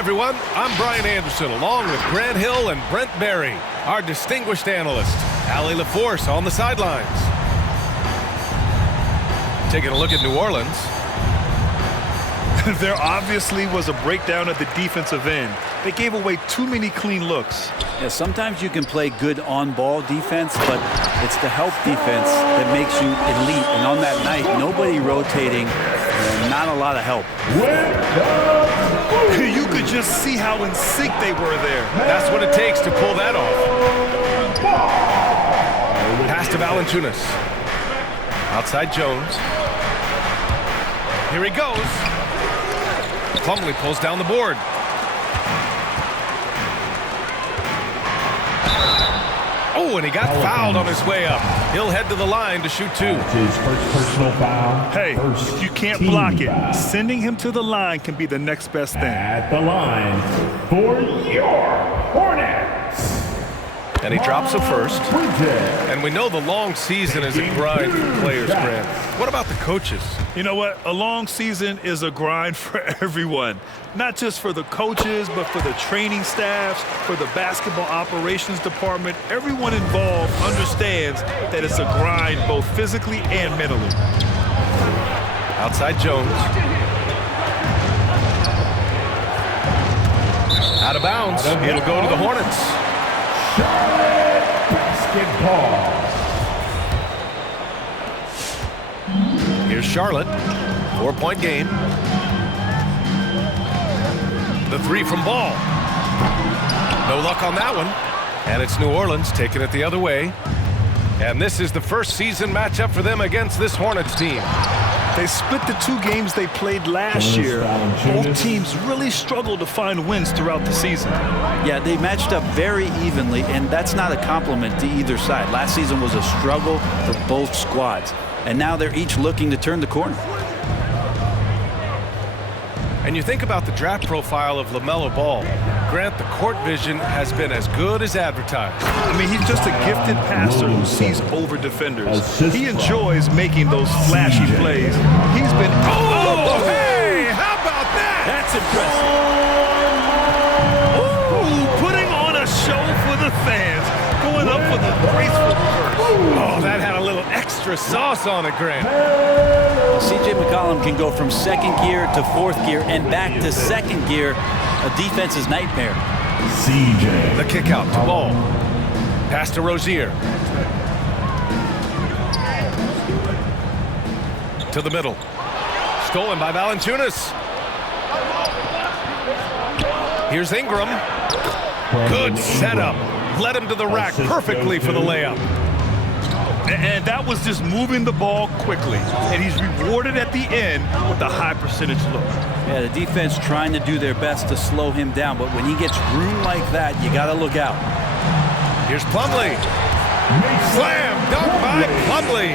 everyone, I'm Brian Anderson, along with Grant Hill and Brent Berry, our distinguished analyst. Allie LaForce on the sidelines. Taking a look at New Orleans. There obviously was a breakdown at the defensive end. They gave away too many clean looks. Yeah, sometimes you can play good on-ball defense, but it's the help defense that makes you elite. And on that night, nobody rotating, not a lot of help. You could just see how in sync they were there. That's what it takes to pull that off. Pass to Valanciunas. Outside Jones. Here he goes. Plumlee pulls down the board. Oh, and he got fouled on his way up. He'll head to the line to shoot two. His first personal foul. Hey, if you can't block it, sending him to the line can be the next best thing. At the line for your Hornets. And he drops a first. And we know the long season is a grind for players, Grant. What about the coaches? You know what? A long season is a grind for everyone. Not just for the coaches, but for the training staffs, for the basketball operations department. Everyone involved understands that it's a grind both physically and mentally. Outside Jones. Out of bounds. It'll go to the Hornets. Charlotte basketball. Here's Charlotte. 4-point game. The three from Ball. No luck on that one. And it's New Orleans taking it the other way. And this is the first season matchup for them against this Hornets team. They split the two games they played last year. Both teams really struggled to find wins throughout the season. Yeah, they matched up very evenly, and that's not a compliment to either side. Last season was a struggle for both squads, and now they're each looking to turn the corner. And you think about the draft profile of LaMelo Ball. Grant, the court vision has been as good as advertised. I mean, he's just a gifted passer who sees over defenders. He enjoys making those flashy plays. He's been... Oh, hey! How about that? That's impressive. Ooh, putting on a show for the fans. Going up with a graceful reverse. Oh, that had a little extra sauce on it, Grant. C.J. McCollum can go from second gear to fourth gear and back to second gear. A defense's nightmare. CJ. The kick out to Ball. Pass to Rozier. To the middle. Stolen by Valanciunas. Here's Ingram. Good setup. Led him to the rack perfectly for the layup. And that was just moving the ball quickly. And he's rewarded at the end with a high percentage look. Yeah, the defense trying to do their best to slow him down, but when he gets room like that, you got to look out. Here's Plumlee. Slam dunk by Plumlee.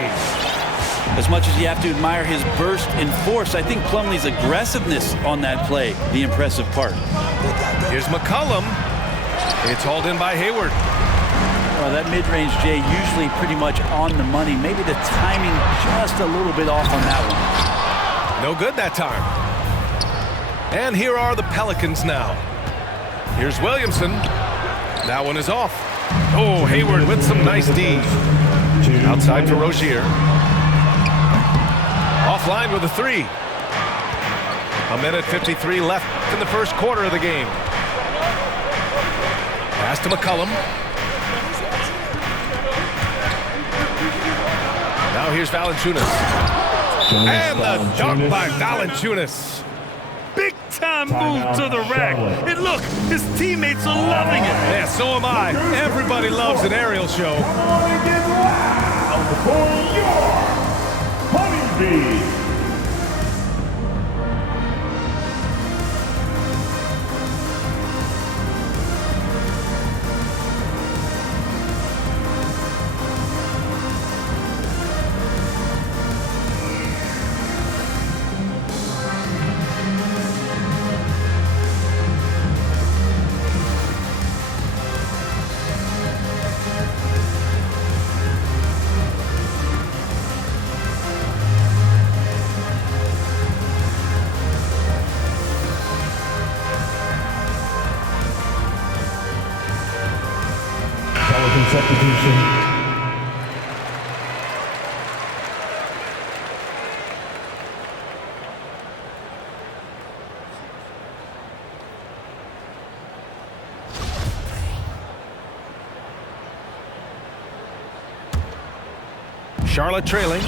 As much as you have to admire his burst and force, I think Plumlee's aggressiveness on that play, the impressive part. Here's McCollum. It's hauled in by Hayward. Well, that mid-range, Jay, usually pretty much on the money. Maybe the timing just a little bit off on that one. No good that time. And here are the Pelicans now. Here's Williamson. That one is off. Oh, Hayward with some nice D. Outside for Rozier. Offline with a three. 1:53 left in the first quarter of the game. Pass to McCollum. Now here's Valanciunas. And the dunk by Valanciunas. Big-time move to the rack. And look, his teammates are loving it. Yeah, so am I. Everybody loves an aerial show. Come on and get loud for your Honeybees. substitution. Charlotte trailing.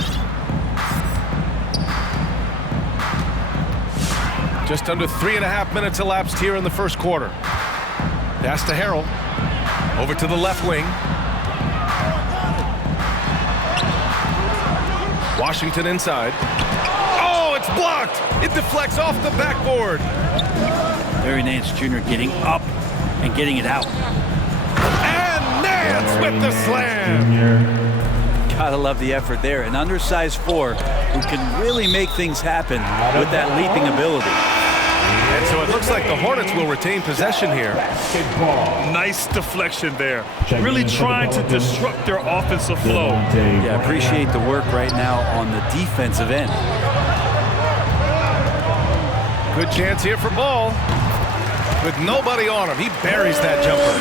Just under 3.5 minutes elapsed here in the first quarter. Pass to Harrell. Over to the left wing. Washington inside. Oh, it's blocked. It deflects off the backboard. Larry Nance Jr. getting up and getting it out. And Nance with the slam. Gotta love the effort there. An undersized four who can really make things happen with that leaping ability. And so it looks like the Hornets will retain possession here. Nice deflection there. Really trying to disrupt their offensive flow. Yeah, appreciate the work right now on the defensive end. Good chance here for Ball. With nobody on him, he buries that jumper.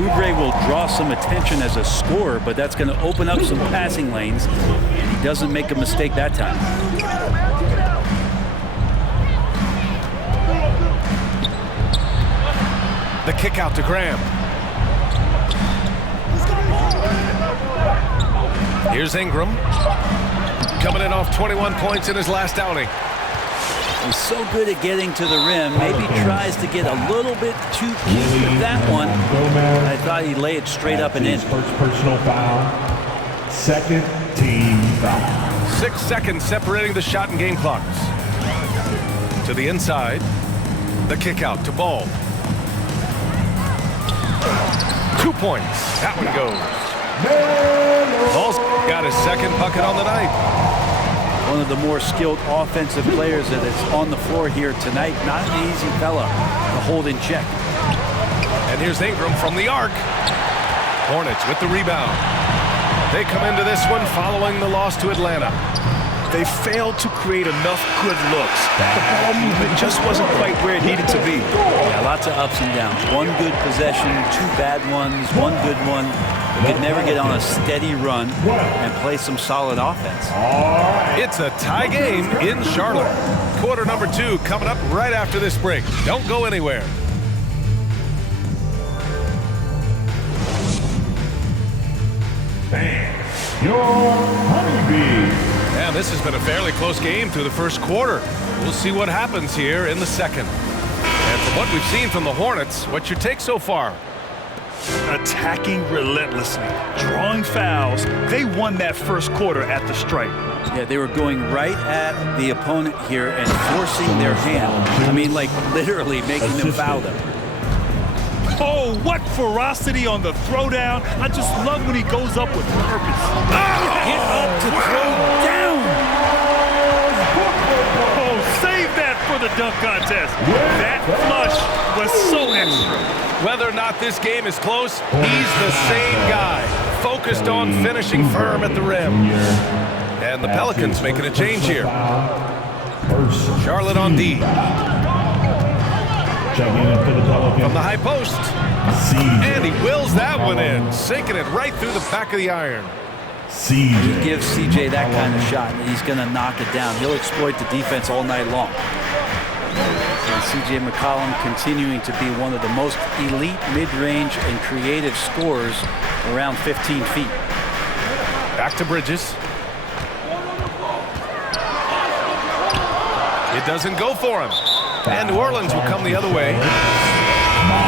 Oubre will draw some attention as a scorer, but that's going to open up some passing lanes. He doesn't make a mistake that time. The kick out to Graham. Here's Ingram. Coming in off 21 points in his last outing. He's so good at getting to the rim. Maybe tries to get a little bit too cute with that one. I thought he'd lay it straight up and in. First personal foul. Second team foul. 6 seconds separating the shot and game clocks. To the inside. The kick out to Ball. 2 points. That one goes. Ball's got his second bucket on the night. One of the more skilled offensive players that is on the floor here tonight. Not an easy fella to hold in check. And here's Ingram from the arc. Hornets with the rebound. They come into this one following the loss to Atlanta. They failed to create enough good looks. The ball movement just wasn't quite where it needed to be. Yeah, lots of ups and downs. One good possession, 2 bad ones, 1 good one. They could never get on a steady run and play some solid offense. It's a tie game in Charlotte. Quarter number 2 coming up right after this break. Don't go anywhere. Your Honeybees. And this has been a fairly close game through the first quarter. We'll see what happens here in the second. And from what we've seen from the Hornets, what's your take so far? Attacking relentlessly, drawing fouls. They won that first quarter at the stripe. Yeah, they were going right at the opponent here and forcing their hand. I mean, like literally making them foul them. Oh, what ferocity on the throwdown. I just love when he goes up with purpose. Get up to throw down. Oh, save that for the dunk contest. That flush was so extra. Whether or not this game is close, he's the same guy, focused on finishing firm at the rim. And the Pelicans making a change here. Charlotte on D. From the high post. And he wills that one in, sinking it right through the back of the iron. You give CJ that kind of shot, and he's going to knock it down. He'll exploit the defense all night long. And CJ McCollum continuing to be one of the most elite mid-range and creative scorers around 15 feet. Back to Bridges. It doesn't go for him. And New Orleans will come the other way.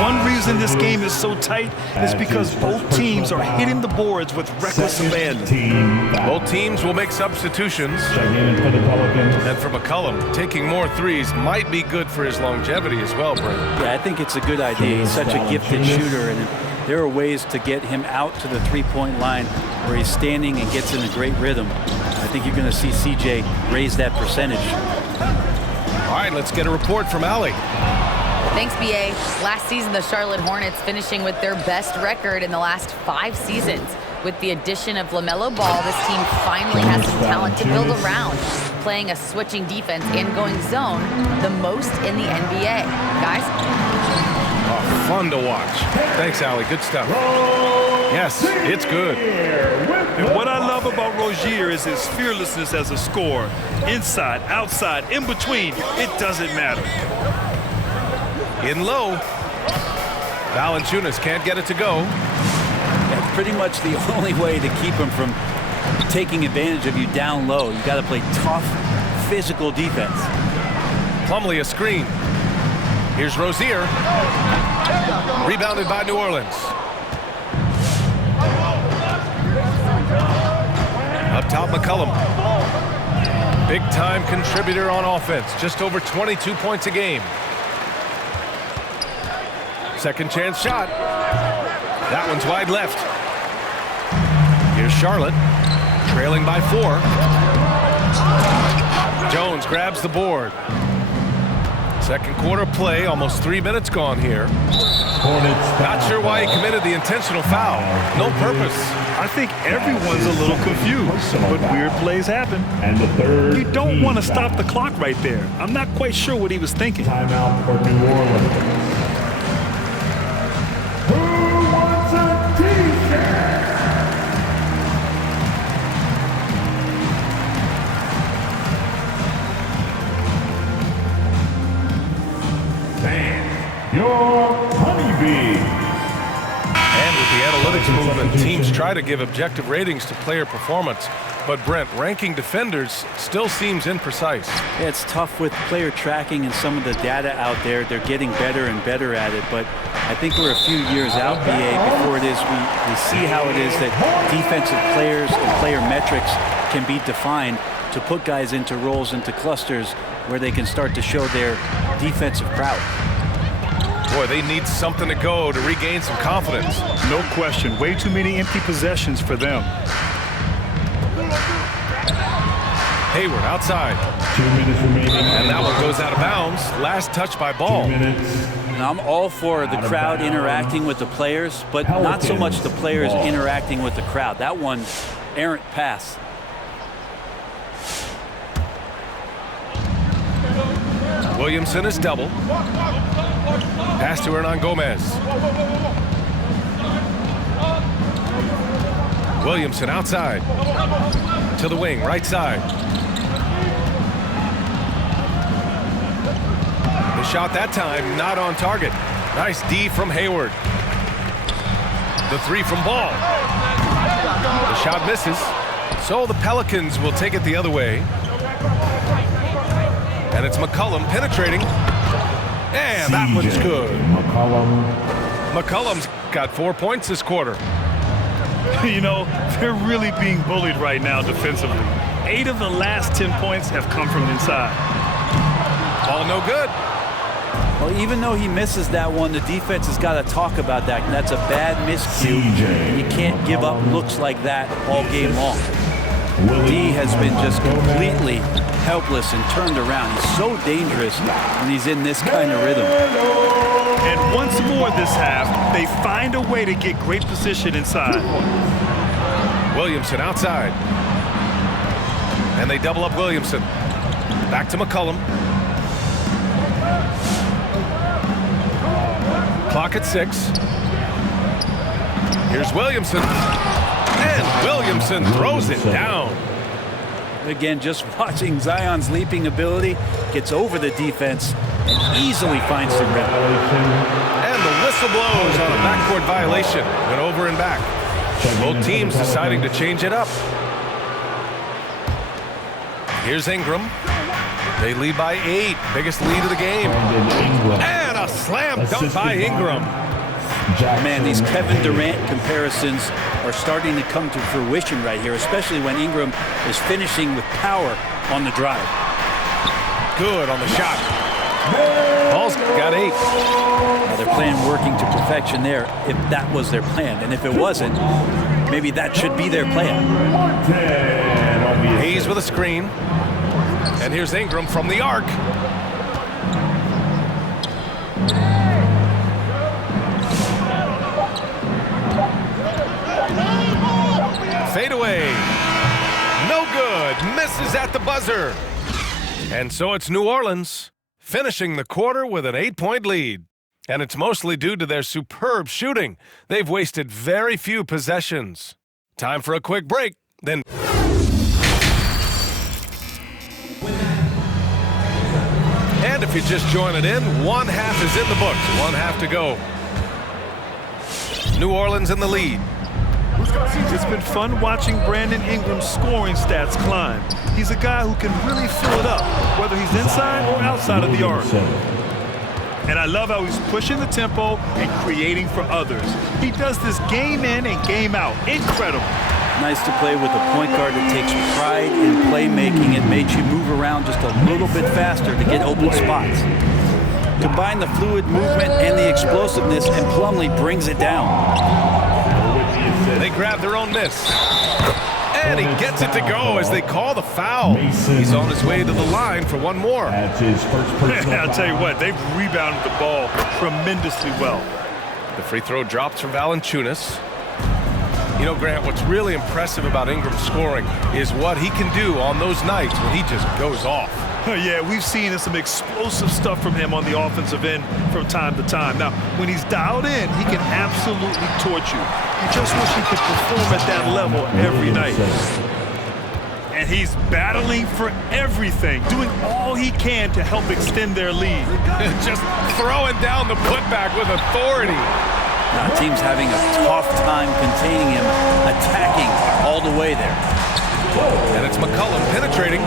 One reason this game is so tight is because both teams are hitting the boards with reckless abandon. Both teams will make substitutions. And for McCollum, taking more threes might be good for his longevity as well, Brent. Yeah, I think it's a good idea. He's such a gifted shooter, and there are ways to get him out to the three-point line where he's standing and gets in a great rhythm. I think you're going to see CJ raise that percentage. All right, let's get a report from Allie. Thanks, B.A. Last season, the Charlotte Hornets finishing with their best record in the last 5 seasons. With the addition of LaMelo Ball, this team finally has some talent to build around, playing a switching defense and going zone the most in the NBA. Guys? Oh, fun to watch. Thanks, Allie. Good stuff. Yes, it's good. And what I love about Rozier is his fearlessness as a scorer. Inside, outside, in between, it doesn't matter. In low. Valanciunas can't get it to go. That's pretty much the only way to keep him from taking advantage of you down low. You got to play tough, physical defense. Plumlee a screen. Here's Rozier. Rebounded by New Orleans. Up top, McCollum. Big-time contributor on offense. Just over 22 points a game. Second chance shot. That one's wide left. Here's Charlotte, trailing by 4. Jones grabs the board. Second quarter play, almost 3 minutes gone here. Not sure why he committed the intentional foul. No purpose. I think everyone's a little confused, but weird plays happen. And the third. You don't want to stop the clock right there. I'm not quite sure what he was thinking. Timeout for New Orleans. Who wants a t-shirt? Your honeybee. And with the analytics movement, teams try to give objective ratings to player performance. But Brent, ranking defenders still seems imprecise. Yeah, it's tough with player tracking and some of the data out there. They're getting better and better at it. But I think we're a few years out, BA, before it is we see how it is that defensive players and player metrics can be defined to put guys into roles, into clusters where they can start to show their defensive prowess. Boy, they need something to go to regain some confidence. No question. Way too many empty possessions for them. Hayward outside. 2 minutes remaining. And that one goes out of bounds. Last touch by Ball. 2 minutes. Now, I'm all for the crowd interacting with the players, but not so much the players interacting with the crowd. That one, errant pass. Williamson is double. Pass to Hernan Gomez. Williamson outside. To the wing, right side. The shot that time, not on target. Nice D from Hayward. The 3 from Ball. The shot misses. So the Pelicans will take it the other way. And it's McCollum penetrating. And that one's good. McCollum's got 4 points this quarter. You know, they're really being bullied right now defensively. 8 of the last 10 points have come from inside. Ball no good. Well, even though he misses that one, the defense has got to talk about that. And that's a bad miscue. You can't give up looks like that all game long. D has been just completely helpless and turned around. He's so dangerous when he's in this kind of rhythm. And once more this half, they find a way to get great position inside. Williamson outside. And they double up Williamson. Back to McCollum. Clock at 6. Here's Williamson. And Williamson throws it down. Again, just watching Zion's leaping ability, gets over the defense and easily finds the rim. And the whistle blows on a backcourt violation. Went over and back. Both teams deciding to change it up. Here's Ingram. They lead by 8. Biggest lead of the game. And a slam dunk by Ingram. Man, these Kevin Durant comparisons are starting to come to fruition right here, especially when Ingram is finishing with power on the drive. Good on the shot. Ball's got 8. Now they're playing working to perfection there, if that was their plan. And if it wasn't, maybe that should be their plan. Hayes with a screen. And here's Ingram from the arc. Fade away. No good. Misses at the buzzer. And so it's New Orleans finishing the quarter with an 8-point lead. And it's mostly due to their superb shooting. They've wasted very few possessions. Time for a quick break, then... And if you're just joining in, one half is in the books, one half to go. New Orleans in the lead. It's been fun watching Brandon Ingram's scoring stats climb. He's a guy who can really fill it up, whether he's inside or outside of the arc. And I love how he's pushing the tempo and creating for others. He does this game in and game out. Incredible. Nice to play with a point guard that takes pride in playmaking and makes you move around just a little bit faster to get open spots. Combine the fluid movement and the explosiveness, and Plumlee brings it down. They grab their own miss. And he gets it to go as they call the foul. He's on his way to the line for one more. That's his first personal I'll tell you what, they've rebounded the ball tremendously well. The free throw drops for Valanciunas. You know, Grant, what's really impressive about Ingram's scoring is what he can do on those nights when he just goes off. Yeah, we've seen some explosive stuff from him on the offensive end from time to time. Now, when he's dialed in, he can absolutely torch you. You just wish he could perform at that level every night. And he's battling for everything, doing all he can to help extend their lead. Just throwing down the putback with authority. Now, the team's having a tough time containing him, attacking all the way there. And it's McCollum penetrating.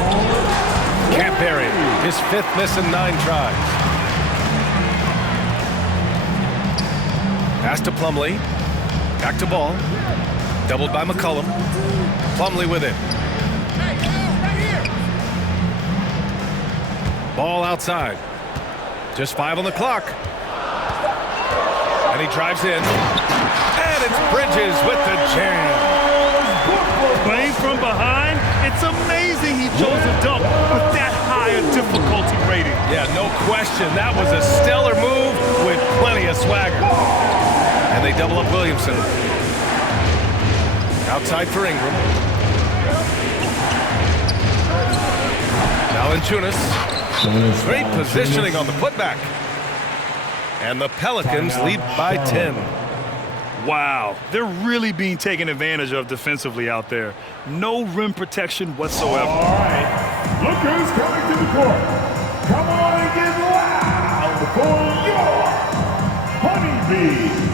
Can't bury it. His fifth miss in 9 tries. Pass to Plumlee. Back to Ball. Doubled by McCollum. Plumlee with it. Ball outside. Just 5 on the clock. And he drives in. And it's Bridges with the jam. Playing from behind, it's amazing he chose a dunk with that high a difficulty rating. Yeah, no question. That was a stellar move with plenty of swagger. And they double up Williamson. Outside for Ingram. Valanciunas. Great positioning on the putback. And the Pelicans lead by 10. Wow, they're really being taken advantage of defensively out there. No rim protection whatsoever. All right, look who's coming to the court. Come on and get loud for your Honeybees.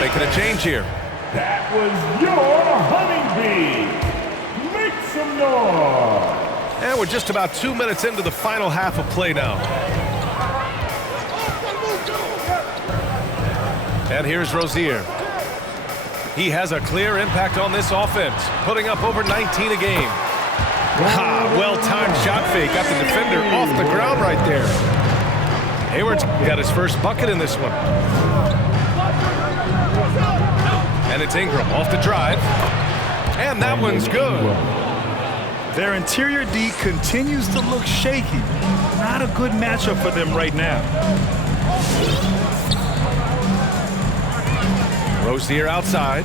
Making a change here. That was your Honeybee. Make some noise. And we're just about 2 minutes into the final half of play now. And here's Rozier. He has a clear impact on this offense, putting up over 19 a game. Well-timed shot fake. Got the defender off the ground right there. Hayward's got his first bucket in this one. And it's Ingram off the drive. And that one's good. Their interior D continues to look shaky. Not a good matchup for them right now. Rozier outside.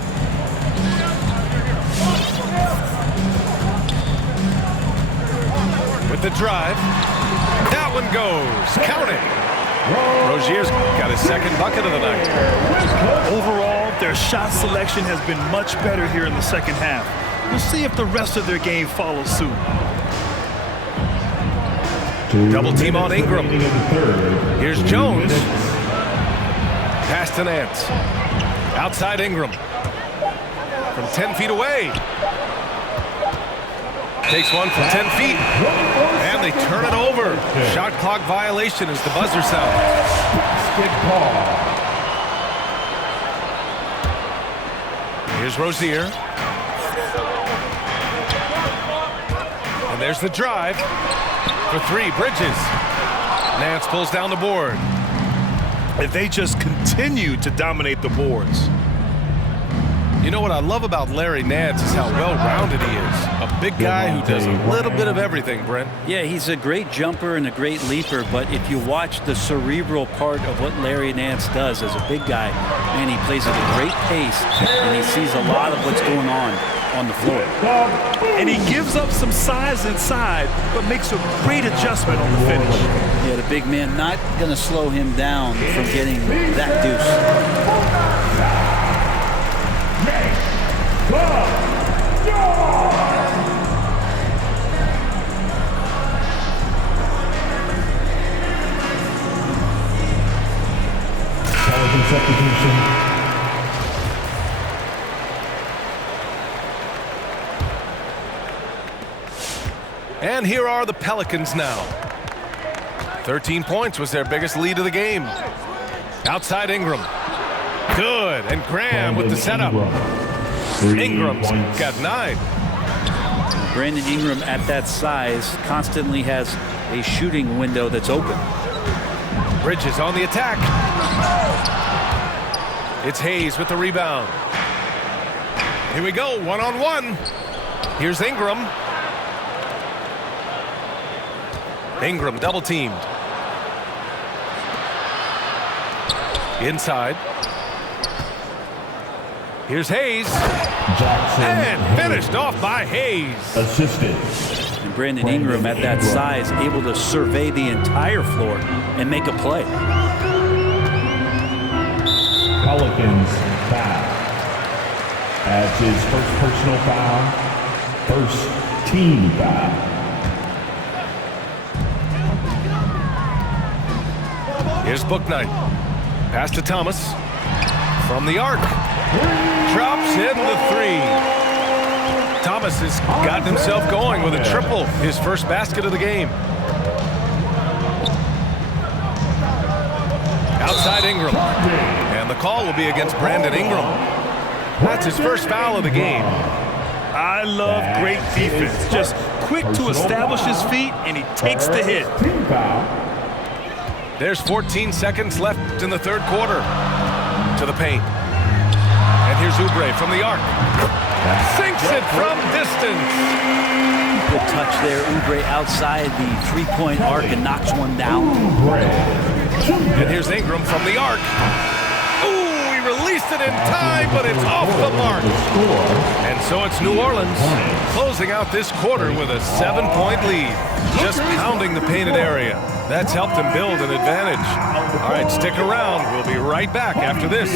With the drive. That one goes. Count it. Rozier's got his second bucket of the night. Overall, their shot selection has been much better here in the second half. We'll see if the rest of their game follows suit. Double team on Ingram. Here's Jones. Pass to Nance. Outside Ingram. From 10 feet away. Takes one from 10 feet. And they turn it over. Shot clock violation as the buzzer sounds. Here's Rozier. And And there's the drive for three. Bridges. Nance pulls down the board. And they just continue to dominate the boards. You know what I love about Larry Nance is how well-rounded he is. A big guy who does a little bit of everything, Brent. Yeah, he's a great jumper and a great leaper, but if you watch the cerebral part of what Larry Nance does as a big guy, man, he plays at a great pace, and he sees a lot of what's going on the floor. And he gives up some size inside, but makes a great adjustment on the finish. Yeah, the big man not going to slow him down from getting that deuce. Substitution. And here are the Pelicans now. 13 points was their biggest lead of the game. Outside Ingram. Good. And Graham with the setup. Ingram's got 9. Brandon Ingram at that size constantly has a shooting window that's open. Bridges on the attack. It's Hayes with the rebound. Here we go, one-on-one. Here's Ingram. Ingram double-teamed. Inside. Here's Hayes. Jackson And finished off by Hayes. Assisted. And Brandon Ingram at that size able to survey the entire floor and make a play. Pelicans foul. That's his first personal foul. First team foul. Here's Bouknight. Pass to Thomas. From the arc. Drops in the 3. Thomas has gotten himself going with a triple. His first basket of the game. Outside Ingram. And the call will be against Brandon Ingram. That's his first foul of the game. I love great defense. Just quick to establish his feet, and he takes the hit. Team foul. There's 14 seconds left in the third quarter. To the paint. And here's Oubre from the arc. Sinks it from distance. Good touch there. Oubre outside the three-point arc and knocks one down. And here's Ingram from the arc. Ooh, he released it in time, but it's off the mark. And so it's New Orleans closing out this quarter with a 7-point lead. Just pounding the painted area. That's helped them build an advantage. All right, stick around. We'll be right back after this.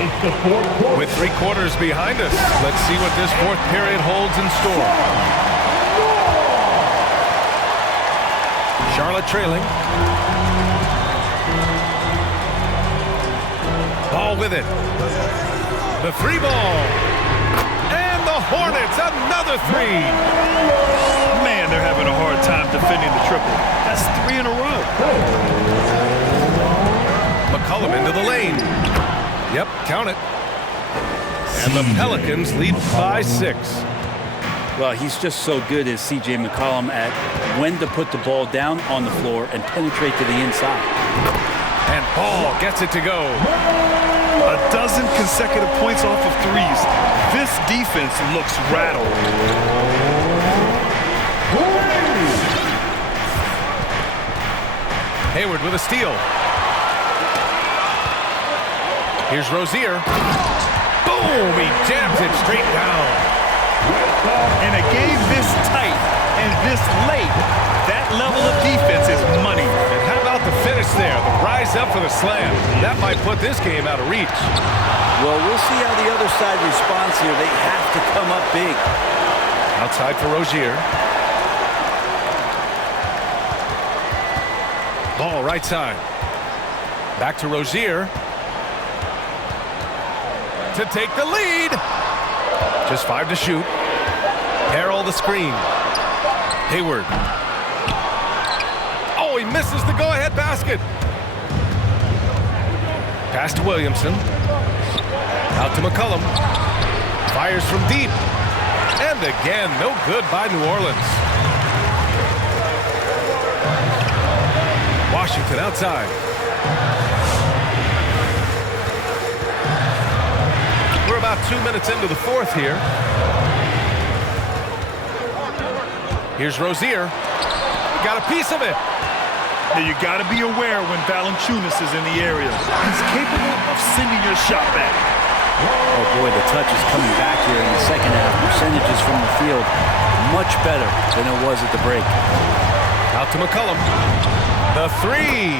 It's the fourth quarter. With 3 quarters behind us, let's see what this fourth period holds in store. Charlotte trailing. Ball with it. The 3 ball. And the Hornets, another 3. Man, they're having a hard time defending the triple. That's 3 in a row. McCollum into the lane. Yep, count it. And the Pelicans lead by 6. Well, he's just so good as C.J. McCollum at when to put the ball down on the floor and penetrate to the inside. And Ball gets it to go. A dozen consecutive points off of threes. This defense looks rattled. Hayward with a steal. Here's Rozier. Boom! He jams it straight down. In a game this tight and this late, that level of defense is money. And how about the finish there? The rise up for the slam. That might put this game out of reach. Well, we'll see how the other side responds here. They have to come up big. Outside for Rozier. Ball right side. Back to Rozier. To take the lead. Just 5 to shoot. Harrell the screen. Hayward. Oh, he misses the go-ahead basket. Pass to Williamson. Out to McCollum. Fires from deep. And again, no good by New Orleans. Washington outside. We're about 2 minutes into the fourth here. Here's Rozier. Got a piece of it. Now you got to be aware when Valanciunas is in the area. He's capable of sending your shot back. Oh boy, the touch is coming back here in the second half. Percentages from the field much better than it was at the break. Out to McCollum. The three.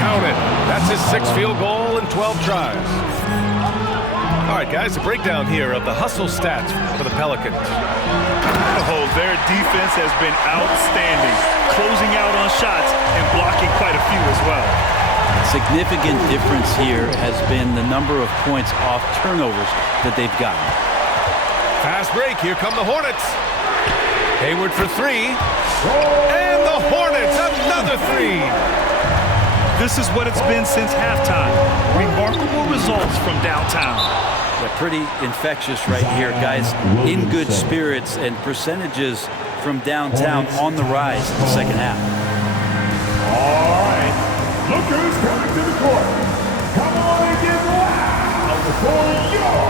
Count it. That's his 6th field goal in 12 tries. All right, guys, a breakdown here of the hustle stats for the Pelicans. Oh, their defense has been outstanding, closing out on shots and blocking quite a few as well. Significant difference here has been the number of points off turnovers that they've gotten. Fast break. Here come the Hornets. Hayward for 3. And the Hornets, another 3. This is what it's been since halftime. Remarkable results from downtown. They're pretty infectious right here, guys. In good spirits and percentages from downtown on the rise in the second half. All right. Look who's coming to the court. Come on and get loud before your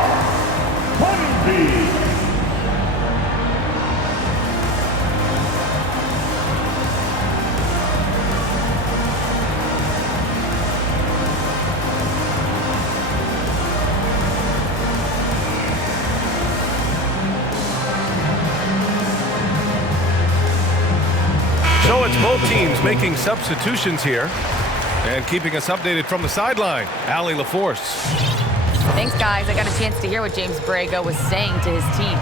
Honeybee. So it's both teams making substitutions here and keeping us updated from the sideline. Allie LaForce. Thanks, guys. I got a chance to hear what James Borrego was saying to his team.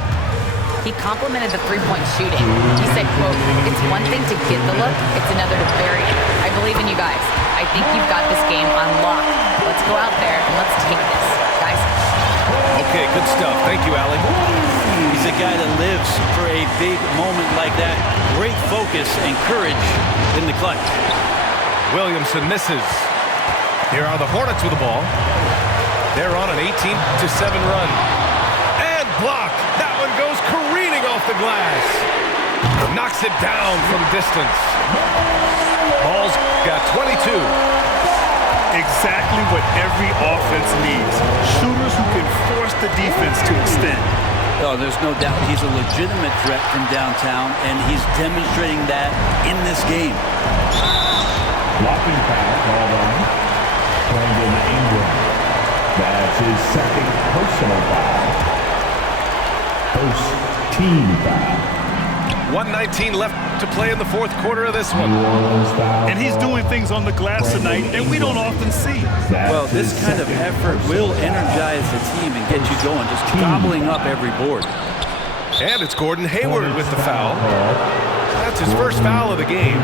He complimented the three-point shooting. He said, quote, "It's one thing to get the look, it's another to bury it. I believe in you guys. I think you've got this game on lock. Let's go out there and let's take this, guys." Okay, good stuff. Thank you, Allie. He's a guy that lives for a big moment like that. Great focus and courage in the clutch. Williamson misses. Here are the Hornets with the ball. They're on an 18-7 run. And blocked. That one goes careening off the glass. Knocks it down from distance. Ball's got 22. Exactly what every offense needs. Shooters who can force the defense to extend. Oh, there's no doubt he's a legitimate threat from downtown, and he's demonstrating that in this game. Blocking foul called on Brandon Ingram. That's his 2nd personal foul. First team foul. 1:19 left to play in the fourth quarter of this one. And he's doing things on the glass tonight that we don't often see. Well, this kind of effort will energize the team and get you going, just gobbling up every board. And it's Gordon Hayward with the foul. That's his first foul of the game.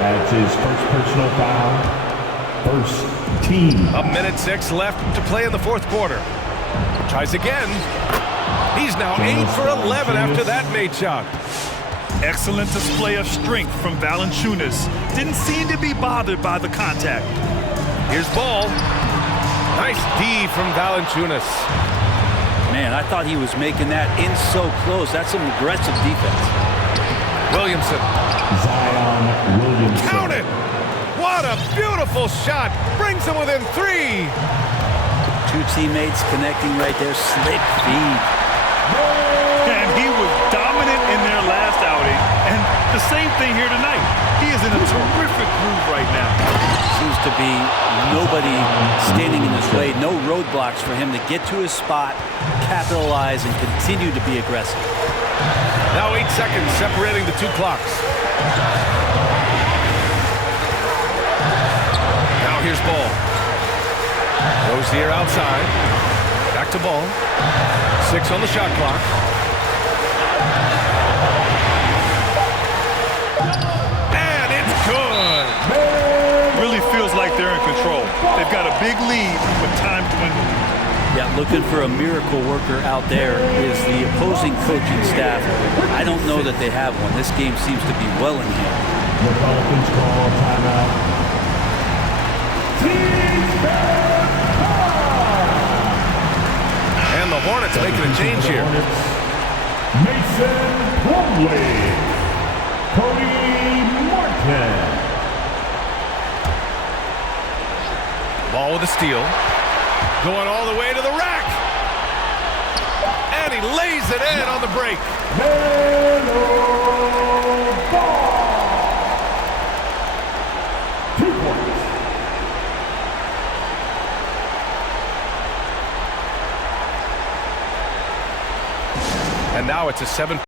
That's his first personal foul. First team. 1:06 left to play in the fourth quarter. Tries again. He's now 8 for 11 after that made shot. Excellent display of strength from Valanciunas. Didn't seem to be bothered by the contact. Here's Ball. Nice D from Valanciunas. Man, I thought he was making that in so close. That's some aggressive defense. Williamson. Zion Williamson. Count it! What a beautiful shot. Brings him within 3. Two teammates connecting right there. Slick feed. And he was dominant in their last outing. And the same thing here tonight. He is in a terrific groove right now. Seems to be nobody standing in his way. No roadblocks for him to get to his spot, capitalize, and continue to be aggressive. Now 8 seconds separating the two clocks. Now here's Ball. Rozier outside. Back to Ball. 6 on the shot clock. And it's good. Really feels like they're in control. They've got a big lead with time dwindling. Yeah, looking for a miracle worker out there is the opposing coaching staff. I don't know that they have one. This game seems to be well in hand. The Pelicans call timeout. And the Hornets making a change here. Mason Plumlee. Cody Martin. Ball with a steal. Going all the way to the rack. And he lays it in on the break. LaMelo Ball. 2 points. And now it's a 7